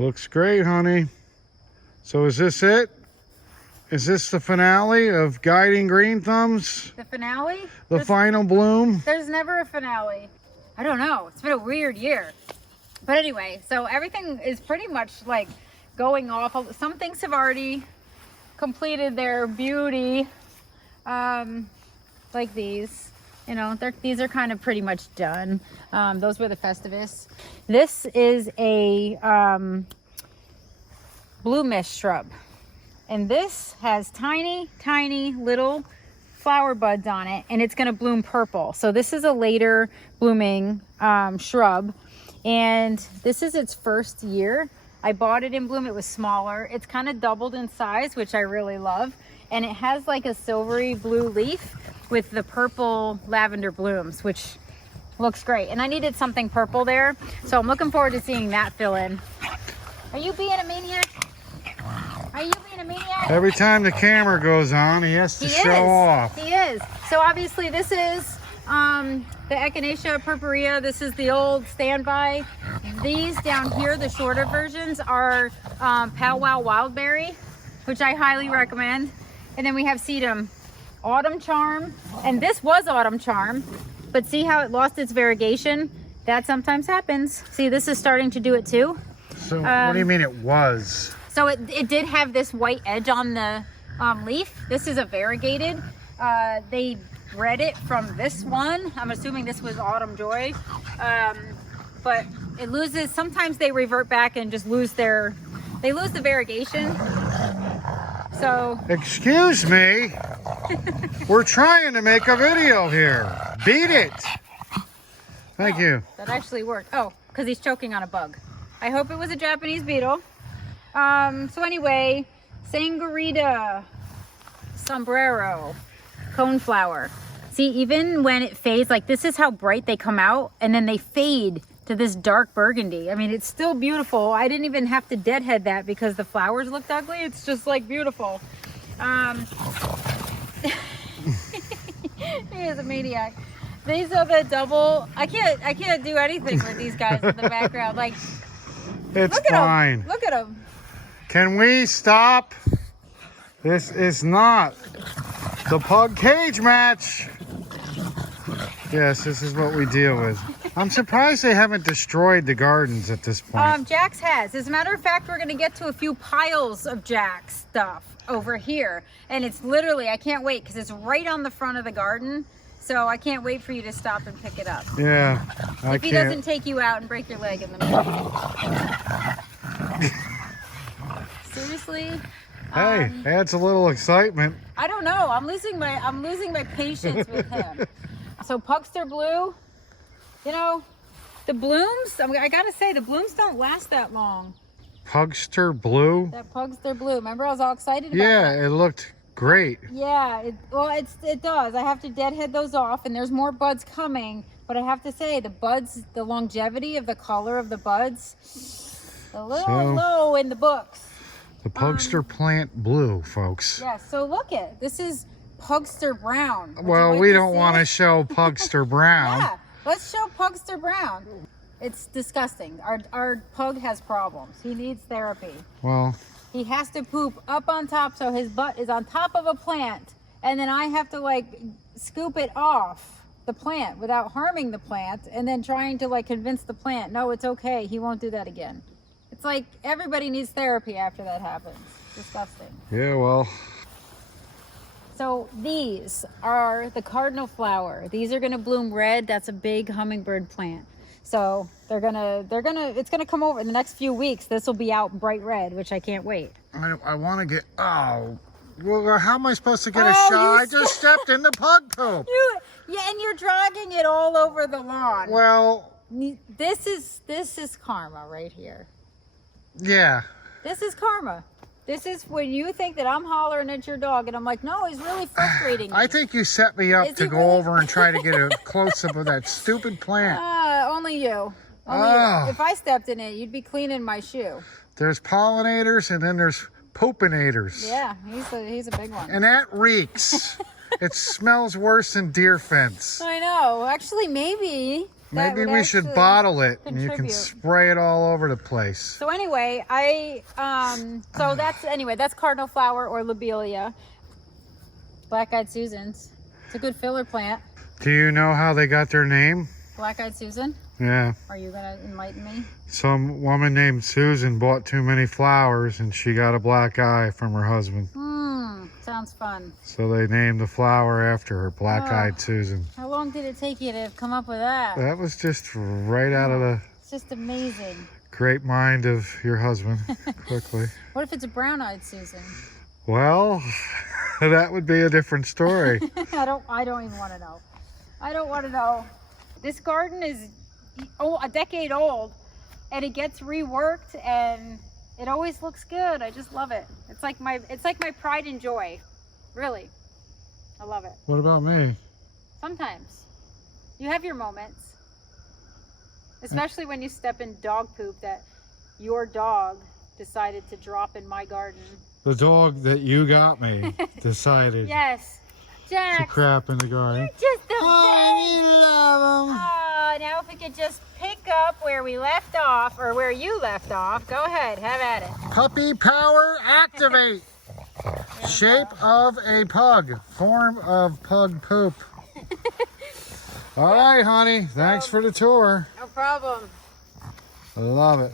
Looks great, honey. So is this it? Is this the finale of Guiding Green Thumbs? The finale? The final bloom? There's never a finale. I don't know. It's been a weird year. But anyway, so everything is pretty much like going off. Some things have already completed their beauty. Like these. You know, these are kind of pretty much done. Those were the Festivus. This is a blue mist shrub. And this has tiny, tiny little flower buds on it, and it's gonna bloom purple. So this is a later blooming shrub, and this is its first year. I bought it in bloom, it was smaller. It's kind of doubled in size, which I really love. And it has like a silvery blue leaf with the purple lavender blooms, which looks great. And I needed something purple there, so I'm looking forward to seeing that fill in. Are you being a maniac? Are you being a maniac? Every time the camera goes on, he has to show off. He is. So obviously this is the Echinacea purpurea. This is the old standby. These down here, the shorter versions, are powwow wildberry, which I highly recommend. And then we have sedum, autumn charm, and this was autumn charm, but see how it lost its variegation? That sometimes happens. See, this is starting to do it too. So what do you mean it was? So it did have this white edge on the leaf. This is a variegated. They bred it from this one. I'm assuming this was Autumn Joy. But it loses, sometimes they revert back and just lose the variegation. So. Excuse me. We're trying to make a video here. Beat it. Thank you. That actually worked. Oh, because he's choking on a bug. I hope it was a Japanese beetle. So anyway, Sangarita, sombrero, coneflower. See, even when it fades, like this is how bright they come out, and then they fade to this dark burgundy. I mean, it's still beautiful. I didn't even have to deadhead that because the flowers looked ugly. It's just like beautiful. He is a maniac. These are the double. I can't do anything with these guys in the background. Like, it's look at fine. them. Look at them. Can we stop? This is not the pug cage match. Yes, this is what we deal with. I'm surprised they haven't destroyed the gardens at this point. Jack's has. As a matter of fact, we're going to get to a few piles of Jack's stuff over here. And it's literally, I can't wait because it's right on the front of the garden. So I can't wait for you to stop and pick it up. Yeah, if he doesn't take you out and break your leg in the middle. Seriously? Hey, adds a little excitement. I don't know. I'm losing my patience with him. So Pugster Blue, you know, the blooms, I gotta say, the blooms don't last that long. Pugster Blue? That Pugster Blue. Remember I was all excited about Yeah, that? it looked great. Yeah, it does. I have to deadhead those off, and there's more buds coming. But I have to say, the buds, the longevity of the color of the buds, a little low in the books. The Pugster plant blue, folks. Yeah, so look it. This is Pugster Brown. Well, we don't want to show Pugster Brown. Yeah, let's show Pugster Brown. It's disgusting. Our pug has problems. He needs therapy. Well, he has to poop up on top, so his butt is on top of a plant, and then I have to like scoop it off the plant without harming the plant, and then trying to like convince the plant, no, it's okay, he won't do that again. It's like everybody needs therapy after that happens. Disgusting. Yeah, well. So these are the cardinal flower. These are gonna bloom red. That's a big hummingbird plant. So it's gonna come over in the next few weeks. This will be out bright red, which I can't wait. I want to get, well, how am I supposed to get a shot? I just stepped in the pug poop. Yeah, and you're dragging it all over the lawn. Well, this is karma right here. Yeah. This is karma. This is when you think that I'm hollering at your dog, and I'm like, no, he's really frustrating me. I think you set me up to go over and try to get a close-up of that stupid plant. Only you. Only you. If I stepped in it, you'd be cleaning my shoe. There's pollinators, and then there's poopinators. Yeah, he's a big one. And that reeks. It smells worse than deer fence. I know. Actually, maybe Maybe would we should actually bottle it and you can contribute. spray it all over the place. So anyway, that's cardinal flower or lobelia. Black-eyed Susans. It's a good filler plant. Do you know how they got their name? Black-eyed Susan? Yeah. Are you gonna enlighten me? Some woman named Susan bought too many flowers and she got a black eye from her husband. Sounds fun. So they named the flower after her, Black-eyed Susan. How long did it take you to come up with that? That was just right out of the It's just amazing. great mind of your husband, quickly. What if it's a brown-eyed Susan? Well, that would be a different story. I don't even want to know. I don't want to know. This garden is a decade old and it gets reworked and it always looks good. I just love it. It's like my pride and joy. Really. I love it. What about me? Sometimes. You have your moments. Especially when you step in dog poop that your dog decided to drop in my garden. The dog that you got me decided Yes. to Jack. crap in the garden. You're just the best. I love him. Oh, now if we could just pick up where we left off, or where you left off. Go ahead, have at it. Puppy power activate. Shape of a pug. Form of pug poop. All right, honey. Thanks for the tour. No problem. I love it.